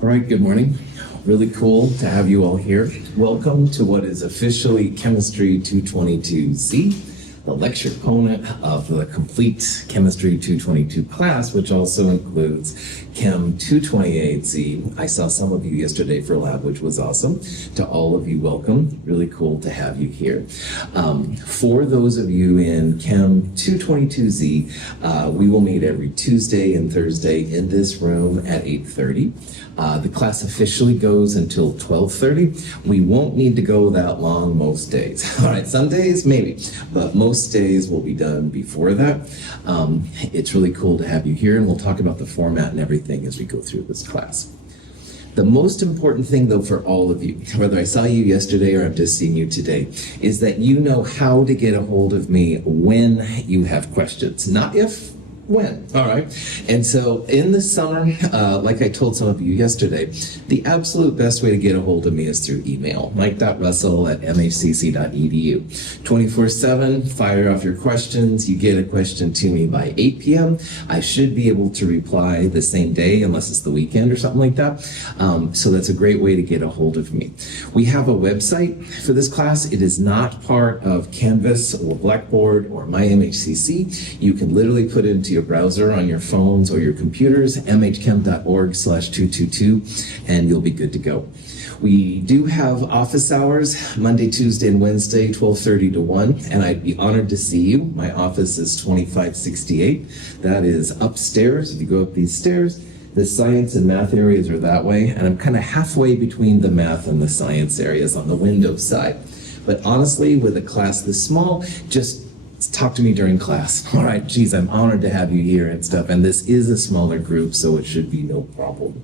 All right, good morning. Really cool to have you all here. Welcome to what is officially Chemistry 222Z, the lecture component of the complete Chemistry 222 class, which also includes Chem 228Z. I saw some of you yesterday for lab, which was awesome. To all of you, welcome. Really cool to have you here. For those of you in Chem 222Z, we will meet every Tuesday and Thursday in this room at 8:30. The class officially goes until 12:30. We won't need to go that long most days. All right, some days maybe, but most days will be done before that. It's really cool to have you here, and we'll talk about the format and everything as we go through this class. The most important thing, though, for all of you, whether I saw you yesterday or I'm just seeing you today, is that you know how to get a hold of me when you have questions, not if, when. All right. And so in the summer, like I told some of you yesterday, the absolute best way to get a hold of me is through email, mike.russell@mhcc.edu. 24/7, fire off your questions. You get a question to me by 8 p.m. I should be able to reply the same day, unless it's the weekend or something like that. So that's a great way to get a hold of me. We have a website for this class. It is not part of Canvas or Blackboard or MyMHCC. You can literally put it into your browser on your phones or your computers, mhchem.org/222, and you'll be good to go. We do have office hours, Monday, Tuesday, and Wednesday, 12:30 to 1, and I'd be honored to see you. My office is 2568. That is upstairs. If you go up these stairs, the science and math areas are that way, and I'm kind of halfway between the math and the science areas on the Windows side. But honestly, with a class this small, just talk to me during class. All right, geez, I'm honored to have you here and stuff. And this is a smaller group, so it should be no problem.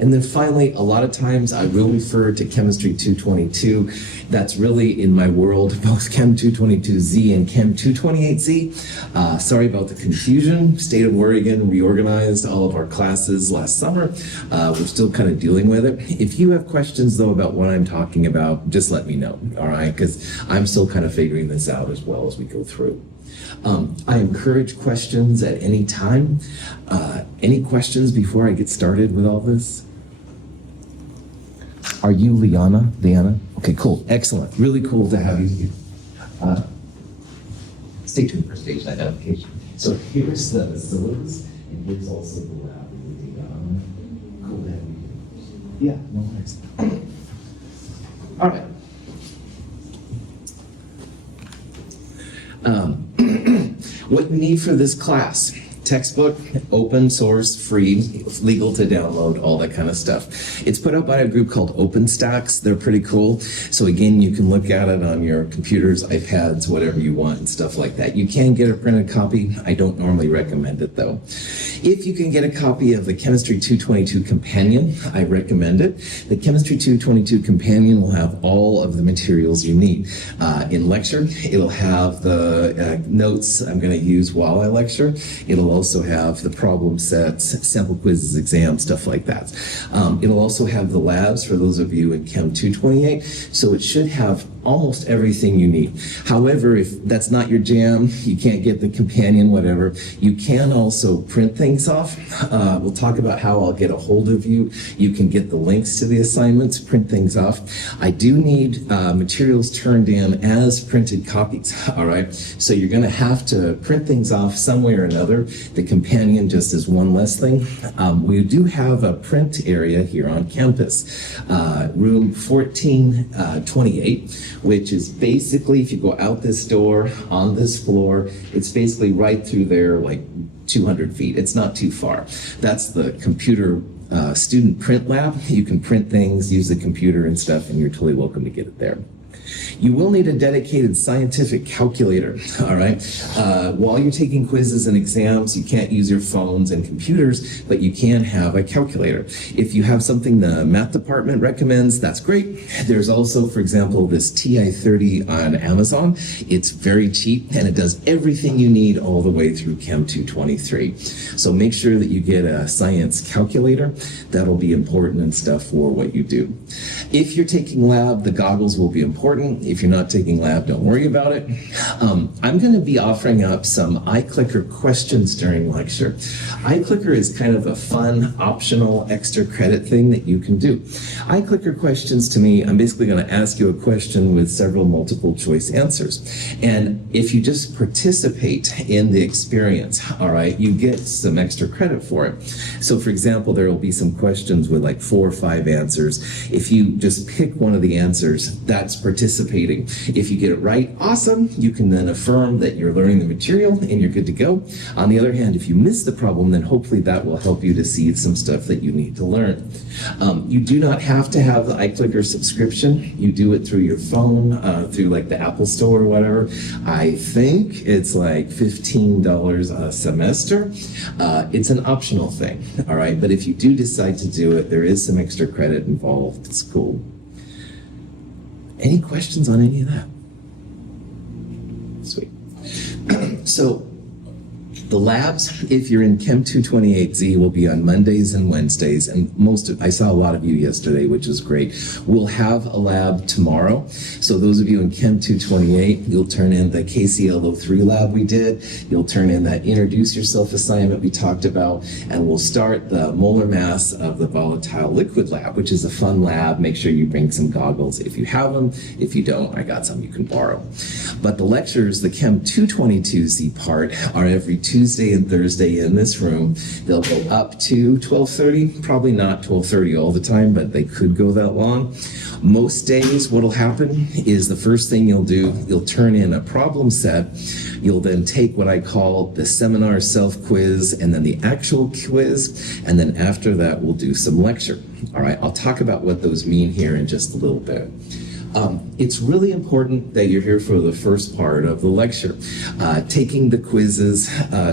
And then finally, a lot of times I will refer to Chemistry 222. That's really, in my world, both Chem 222Z and Chem 228Z. Sorry about the confusion. State of Oregon reorganized all of our classes last summer. We're still kind of dealing with it. If you have questions, though, about what I'm talking about, just let me know, all right? Because I'm still kind of figuring this out as well as we go through. I encourage questions at any time. Any questions before I get started with all this? Are you Liana? Okay, cool. Excellent. Really cool to have you here. Stay tuned for stage identification. So here's the facilities, and here's also the lab. Cool to have you here. Yeah, no worries. All right. What you need for this class: textbook, open source, free, legal to download, all that kind of stuff. It's put out by a group called OpenStax. They're pretty cool. So again, you can look at it on your computers, iPads, whatever you want, and stuff like that. You can get a printed copy. I don't normally recommend it, though. If you can get a copy of the Chemistry 222 Companion, I recommend it. The Chemistry 222 Companion will have all of the materials you need. In lecture, it'll have the notes I'm going to use while I lecture. It'll also have the problem sets, sample quizzes, exams, stuff like that. It'll also have the labs for those of you in Chem 228, so it should have almost everything you need. However, if that's not your jam, you can't get the companion, whatever, you can also print things off. We'll talk about how I'll get a hold of you. You can get the links to the assignments, print things off. I do need materials turned in as printed copies, all right? So you're gonna have to print things off some way or another. The companion just is one less thing. We do have a print area here on campus, room 1428, which is basically, if you go out this door on this floor, it's basically right through there, like 200 feet. It's not too far. That's the computer student print lab. You can print things, use the computer and stuff, and you're totally welcome to get it there. You will need a dedicated scientific calculator, all right? While you're taking quizzes and exams, you can't use your phones and computers, but you can have a calculator. If you have something the math department recommends, that's great. There's also, for example, this TI-30 on Amazon. It's very cheap, and it does everything you need all the way through Chem 223. So make sure that you get a science calculator. That'll be important and stuff for what you do. If you're taking lab, the goggles will be important. important. If you're not taking lab, don't worry about it. I'm going to be offering up some iClicker questions during lecture. iClicker is kind of a fun, optional, extra credit thing that you can do. iClicker questions, to me, I'm basically going to ask you a question with several multiple choice answers. And if you just participate in the experience, all right, you get some extra credit for it. So for example, there will be some questions with like 4 or 5 answers. If you just pick one of the answers, that's participating. If you get it right, awesome. You can then affirm that you're learning the material and you're good to go. On the other hand, if you miss the problem, then hopefully that will help you to see some stuff that you need to learn. You do not have to have the iClicker subscription. You do it through your phone, through like the Apple Store or whatever. I think it's like $15 a semester. It's an optional thing, all right? But if you do decide to do it, there is some extra credit involved. It's cool. Any questions on any of that? Sweet. So the labs, if you're in Chem 228Z, will be on Mondays and Wednesdays, and I saw a lot of you yesterday, which was great. We'll have a lab tomorrow. So those of you in Chem 228, you'll turn in the KClO3 lab we did. You'll turn in that Introduce Yourself assignment we talked about, and we'll start the molar mass of the volatile liquid lab, which is a fun lab. Make sure you bring some goggles if you have them. If you don't, I got some you can borrow. But the lectures, the Chem 222Z part, are every Tuesday and Thursday in this room. They'll go up to 12:30, probably not 12:30 all the time, but they could go that long. Most days, what'll happen is the first thing you'll do, you'll turn in a problem set. You'll then take what I call the seminar self-quiz and then the actual quiz, and then after that, we'll do some lecture. All right, I'll talk about what those mean here in just a little bit. It's really important that you're here for the first part of the lecture. Taking the quizzes,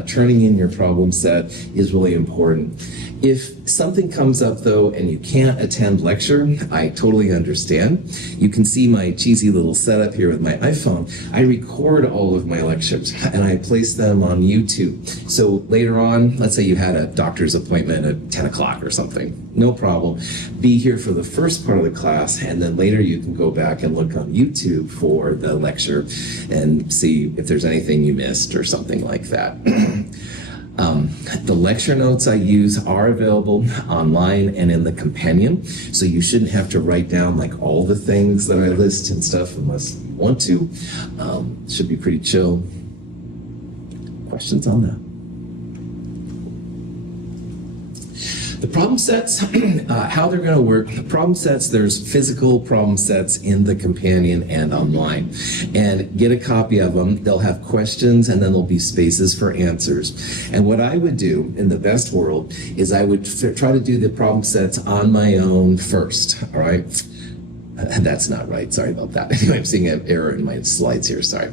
turning in your problem set is really important. If something comes up though and you can't attend lecture, I totally understand. You can see my cheesy little setup here with my iPhone. I record all of my lectures and I place them on YouTube. So later on, let's say you had a doctor's appointment at 10 o'clock or something, no problem. Be here for the first part of the class, and then later you can go back and look on YouTube for the lecture and see if there's anything you missed or something like that. The lecture notes I use are available online and in the companion, so you shouldn't have to write down like all the things that I list and stuff unless you want to. Should be pretty chill. Questions on that? The problem sets, how they're going to work. The problem sets, there's physical problem sets in the companion and online. And get a copy of them. They'll have questions and then there'll be spaces for answers. And what I would do in the best world is I would try to do the problem sets on my own first, all right? That's not right. Sorry about that. Anyway, I'm seeing an error in my slides here. Sorry.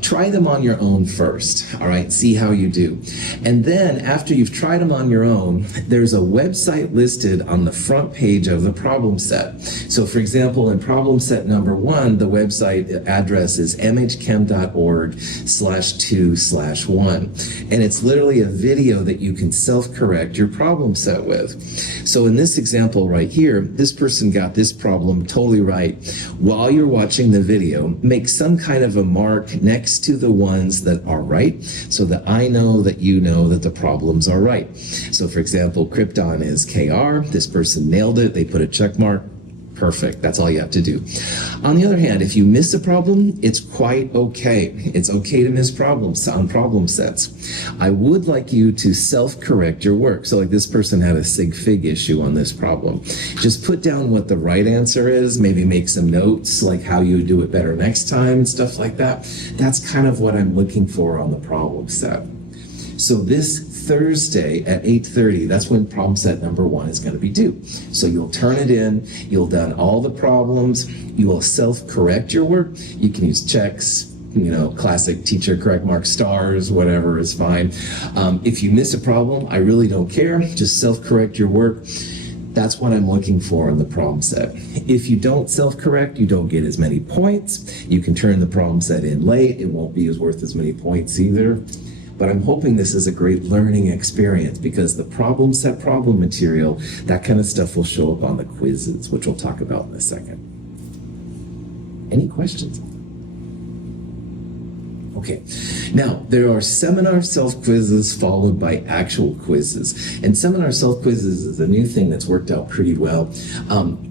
Try them on your own first. All right. See how you do. And then after you've tried them on your own, there's a website listed on the front page of the problem set. So for example, in problem set number 1, the website address is mhchem.org/2/1. And it's literally a video that you can self-correct your problem set with. So in this example right here, this person got this problem totally right. While you're watching the video, make some kind of a mark next to the ones that are right so that I know that you know that the problems are right. So for example, Krypton is KR. This person nailed it. They put a check mark. Perfect. That's all you have to do. On the other hand, if you miss a problem, it's quite okay. It's okay to miss problems on problem sets. I would like you to self-correct your work. So like this person had a sig fig issue on this problem. Just put down what the right answer is, maybe make some notes like how you would do it better next time and stuff like that. That's kind of what I'm looking for on the problem set. So this Thursday at 8:30, that's when problem set number 1 is going to be due. So you'll turn it in, you'll done all the problems, you will self-correct your work. You can use checks, classic teacher correct mark stars, whatever is fine. If you miss a problem, I really don't care. Just self-correct your work. That's what I'm looking for in the problem set. If you don't self-correct, you don't get as many points. You can turn the problem set in late. It won't be as worth as many points either. But I'm hoping this is a great learning experience because the problem set problem material, that kind of stuff will show up on the quizzes, which we'll talk about in a second. Any questions? Okay, now there are seminar self-quizzes followed by actual quizzes. And seminar self-quizzes is a new thing that's worked out pretty well.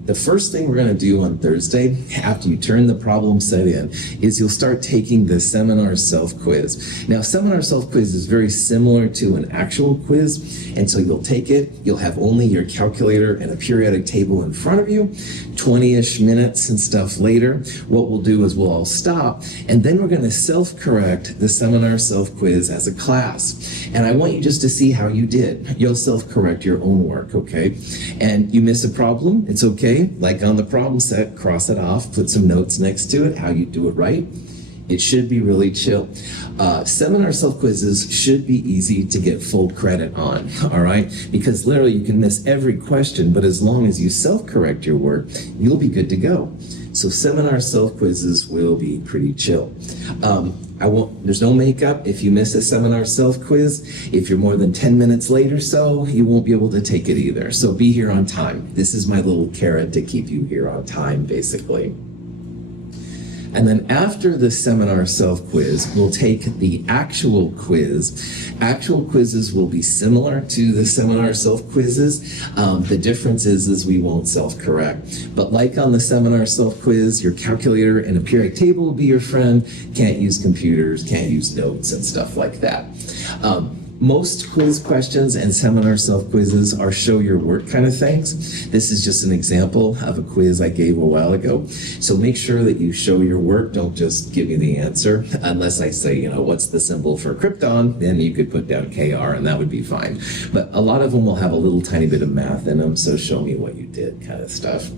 The first thing we're going to do on Thursday, after you turn the problem set in, is you'll start taking the seminar self-quiz. Now, seminar self-quiz is very similar to an actual quiz, and so you'll take it, you'll have only your calculator and a periodic table in front of you, 20-ish minutes and stuff later. What we'll do is we'll all stop, and then we're going to self-correct the seminar self-quiz as a class. And I want you just to see how you did. You'll self-correct your own work, okay? And you miss a problem, it's okay. Like on the problem set, cross it off, put some notes next to it, how you do it right. It should be really chill. Seminar self-quizzes should be easy to get full credit on, all right? Because literally you can miss every question, but as long as you self-correct your work, you'll be good to go. So seminar self-quizzes will be pretty chill. There's no makeup if you miss a seminar self-quiz. If you're more than 10 minutes late or so, you won't be able to take it either. So be here on time. This is my little carrot to keep you here on time, basically. And then after the seminar self-quiz, we'll take the actual quiz. Actual quizzes will be similar to the seminar self-quizzes. The difference is we won't self-correct. But like on the seminar self-quiz, your calculator and a periodic table will be your friend. Can't use computers, can't use notes and stuff like that. Most quiz questions and seminar self-quizzes are show your work kind of things. This is just an example of a quiz I gave a while ago. So make sure that you show your work. Don't just give me the answer. Unless I say, what's the symbol for Krypton? Then you could put down KR and that would be fine. But a lot of them will have a little tiny bit of math in them. So show me what you did kind of stuff.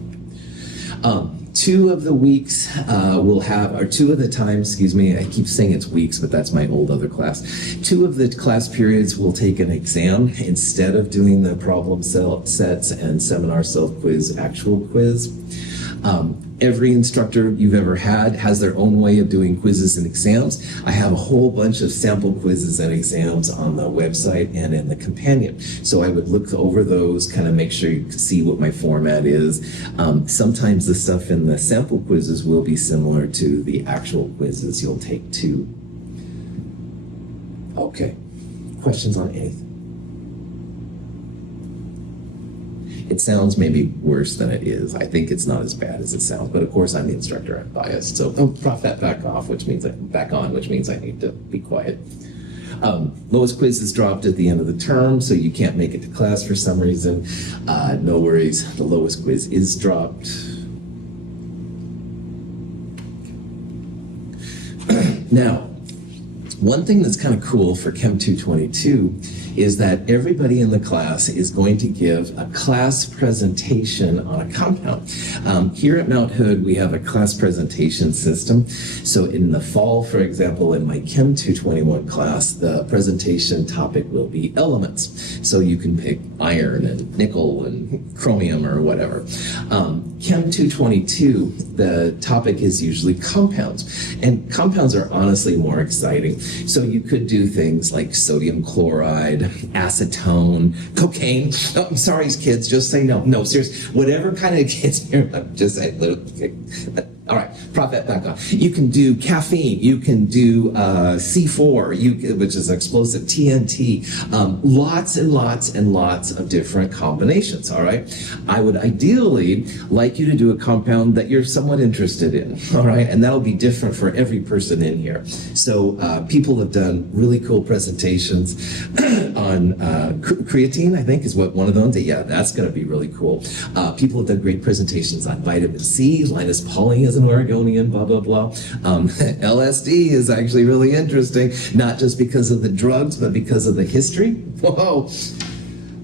2 of the weeks or 2 of the times, I keep saying it's weeks, but that's my old other class. 2 of the class periods will take an exam instead of doing the problem sets and seminar self-quiz, actual quiz. Every instructor you've ever had has their own way of doing quizzes and exams. I have a whole bunch of sample quizzes and exams on the website and in the companion. So I would look over those, kind of make sure you can see what my format is. Sometimes the stuff in the sample quizzes will be similar to the actual quizzes you'll take too. Okay, questions on anything? It sounds maybe worse than it is. I think it's not as bad as it sounds, but of course I'm the instructor, I'm biased. So prop that back off, which means back on, which means I need to be quiet. Lowest quiz is dropped at the end of the term, so you can't make it to class for some reason. No worries, the lowest quiz is dropped. Now, one thing that's kind of cool for Chem 222 is that everybody in the class is going to give a class presentation on a compound. Here at Mount Hood, we have a class presentation system. So in the fall, for example, in my Chem 221 class, the presentation topic will be elements. So you can pick iron and nickel and chromium or whatever. Chem 222, the topic is usually compounds. And compounds are honestly more exciting. So you could do things like sodium chloride, acetone, cocaine. Oh, I'm sorry, kids, just say no. No, seriously, whatever kind of gets here, I'm just saying, all right, prop that back on. You can do caffeine, you can do C4, which is explosive TNT, lots and lots and lots of different combinations, all right? I would ideally like you to do a compound that you're somewhat interested in, all right? And that'll be different for every person in here. So people have done really cool presentations on creatine, I think is what one of them, yeah, that's gonna be really cool. People have done great presentations on vitamin C, Linus Pauling is an Oregonian, blah, blah, blah. LSD is actually really interesting, not just because of the drugs, but because of the history. Whoa.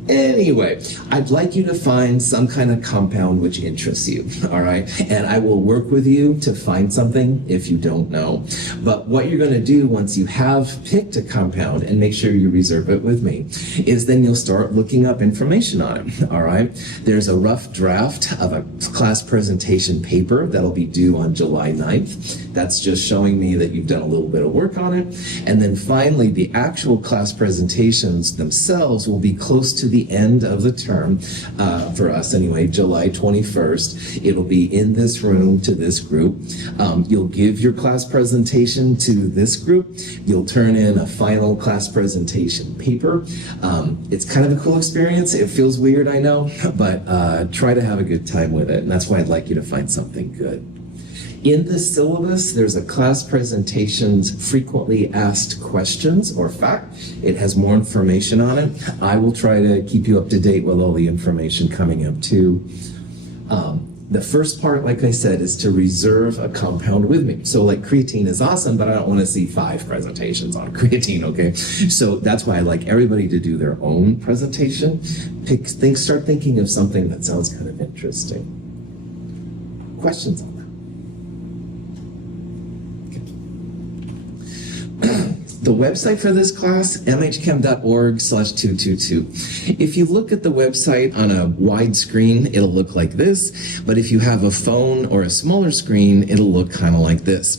Anyway, I'd like you to find some kind of compound which interests you, all right? And I will work with you to find something if you don't know. But what you're going to do once you have picked a compound, and make sure you reserve it with me, is then you'll start looking up information on it, all right? There's a rough draft of a class presentation paper that'll be due on July 9th. That's just showing me that you've done a little bit of work on it. And then finally, the actual class presentations themselves will be close to the the end of the term, for us anyway, July 21st. It'll be in this room to this group. You'll give your class presentation to this group. You'll turn in a final class presentation paper. It's kind of a cool experience. It feels weird, I know, but try to have a good time with it. And that's why I'd like you to find something good. In the syllabus, there's a class presentations frequently asked questions or fact. It has more information on it. I will try to keep you up to date with all the information coming up too. The first part, like I said, is to reserve a compound with me. So like creatine is awesome, but I don't want to see 5 presentations on creatine, okay? So that's why I like everybody to do their own presentation. Start thinking of something that sounds kind of interesting. Questions on that? The website for this class, mhchem.org/222. If you look at the website on a wide screen, it'll look like this. But if you have a phone or a smaller screen, it'll look kind of like this.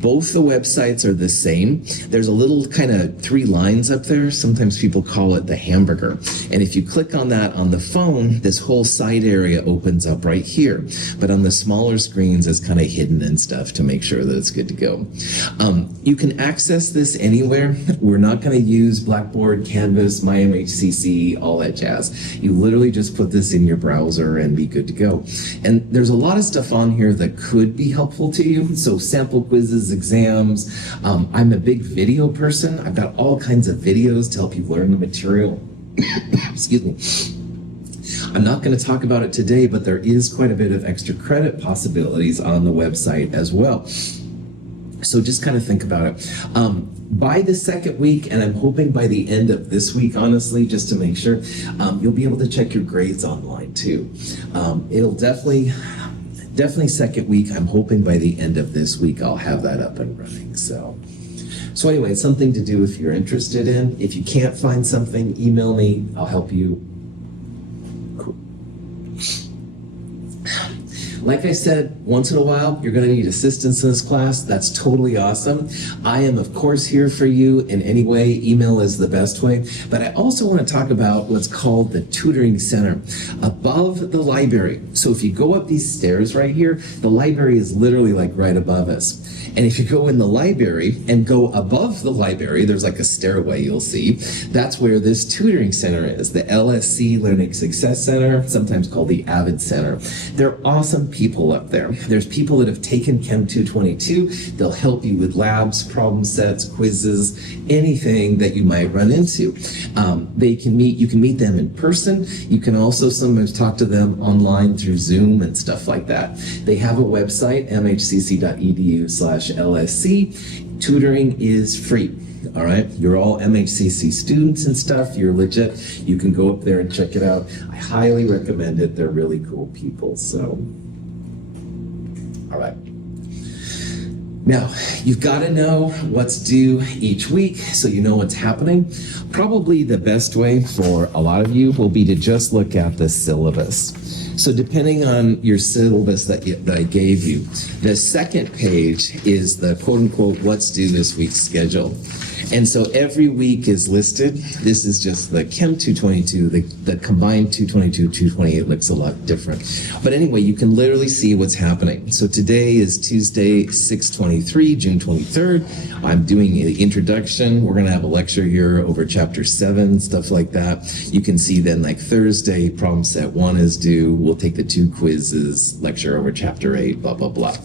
Both the websites are the same. There's a little kind of 3 lines up there. Sometimes people call it the hamburger. And if you click on that on the phone, this whole side area opens up right here. But on the smaller screens, it's kind of hidden and stuff to make sure that it's good to go. You can access this anywhere. We're not going to use Blackboard, Canvas, MyMHCC, all that jazz. You literally just put this in your browser and be good to go. And there's a lot of stuff on here that could be helpful to you. So sample quizzes, exams. I'm a big video person. I've got all kinds of videos to help you learn the material. Excuse me. I'm not going to talk about it today, but there is quite a bit of extra credit possibilities on the website as well. So just kind of think about it. By the second week, and I'm hoping by the end of this week, honestly, just to make sure, you'll be able to check your grades online too. It'll definitely second week. I'm hoping by the end of this week, I'll have that up and running. So anyway, it's something to do if you're interested in. If you can't find something, email me. I'll help you. Cool. Like I said, once in a while, you're going to need assistance in this class. That's totally awesome. I am, of course, here for you in any way. Email is the best way. But I also want to talk about what's called the tutoring center above the library. So if you go up these stairs right here, the library is literally like right above us. And if you go in the library and go above the library, there's like a stairway you'll see. That's where this tutoring center is, the LSC Learning Success Center, sometimes called the AVID Center. They're awesome people up there. There's people that have taken Chem 222. They'll help you with labs, problem sets, quizzes, anything that you might run into. You can meet them in person. You can also sometimes talk to them online through Zoom and stuff like that. They have a website, mhcc.edu/LSC. Tutoring is free. All right, you're all MHCC students and stuff. You're legit. You can go up there and check it out. I highly recommend it. They're really cool people. So, all right. Now, you've got to know what's due each week so you know what's happening. Probably the best way for a lot of you will be to just look at the syllabus. So depending on your syllabus that I gave you, the second page is the quote-unquote what's due this week's schedule. And so every week is listed. This is just the Chem 222, the combined 222, 228 looks a lot different. But anyway, you can literally see what's happening. So today is Tuesday, 6/23, June 23rd. I'm doing an introduction. We're going to have a lecture here over chapter 7, stuff like that. You can see then like Thursday, problem set 1 is due. We'll take the 2 quizzes, lecture over chapter 8, blah, blah, blah.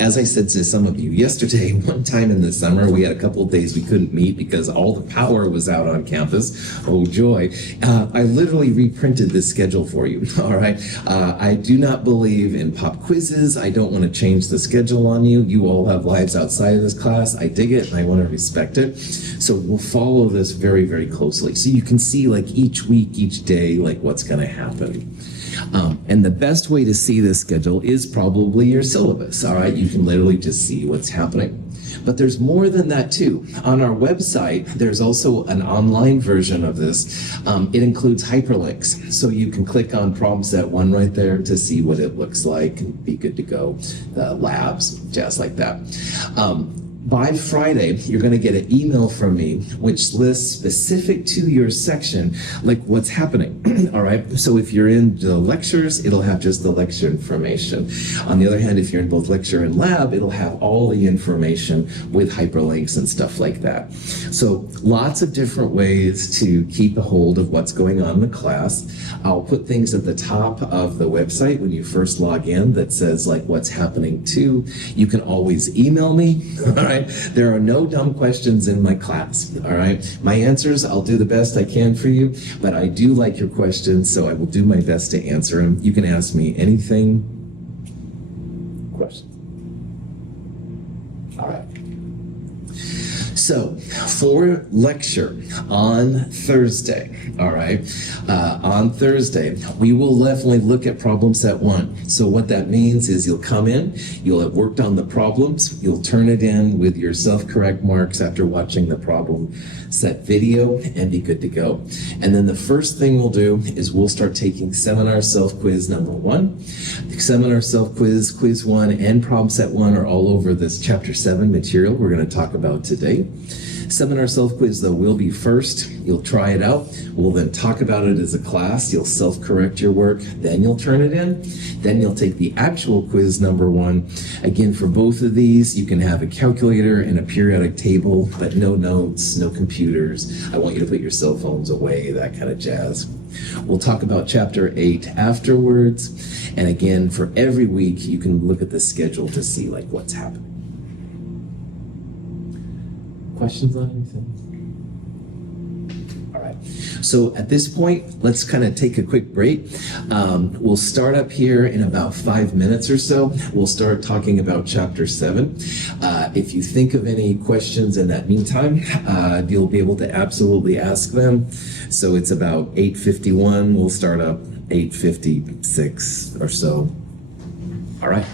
As I said to some of you yesterday, one time in the summer, we had a couple of days we couldn't meet because all the power was out on campus. Oh, joy. I literally reprinted this schedule for you, all right? I do not believe in pop quizzes. I don't want to change the schedule on you. You all have lives outside of this class. I dig it, and I want to respect it. So we'll follow this very, very closely. So you can see, like, each week, each day, like, what's going to happen. And the best way to see this schedule is probably your syllabus, all right? You can literally just see what's happening. But there's more than that too. On our website, there's also an online version of this. It includes hyperlinks. So you can click on problem set 1 right there to see what it looks like and be good to go. Labs, jazz like that. By Friday, you're going to get an email from me which lists specific to your section, like what's happening. All right. So if you're in the lectures, it'll have just the lecture information. On the other hand, if you're in both lecture and lab, it'll have all the information with hyperlinks and stuff like that. So lots of different ways to keep a hold of what's going on in the class. I'll put things at the top of the website when you first log in that says like what's happening too. You can always email me. All right. There are no dumb questions in my class. All right. My answers, I'll do the best I can for you, but I do like your questions, so I will do my best to answer them. You can ask me anything. Questions? All right. So, for lecture on Thursday, all right, on Thursday, we will definitely look at problem set 1. So what that means is you'll come in, you'll have worked on the problems, you'll turn it in with your self-correct marks after watching the problem set video, and be good to go. And then the first thing we'll do is we'll start taking seminar self-quiz number 1. The seminar self-quiz, quiz 1, and problem set 1 are all over this chapter 7 material we're going to talk about today. Seminar self-quiz, though, will be first. You'll try it out. We'll then talk about it as a class. You'll self-correct your work. Then you'll turn it in. Then you'll take the actual quiz number 1. Again, for both of these, you can have a calculator and a periodic table, but no notes, no computers. I want you to put your cell phones away, that kind of jazz. We'll talk about chapter 8 afterwards. And again, for every week, you can look at the schedule to see like what's happening. Questions on anything? All right. So at this point, let's kind of take a quick break. We'll start up here in about 5 minutes or so. We'll start talking about chapter 7. If you think of any questions in that meantime, you'll be able to absolutely ask them. So it's about 8:51. We'll start up 8:56 or so. All right.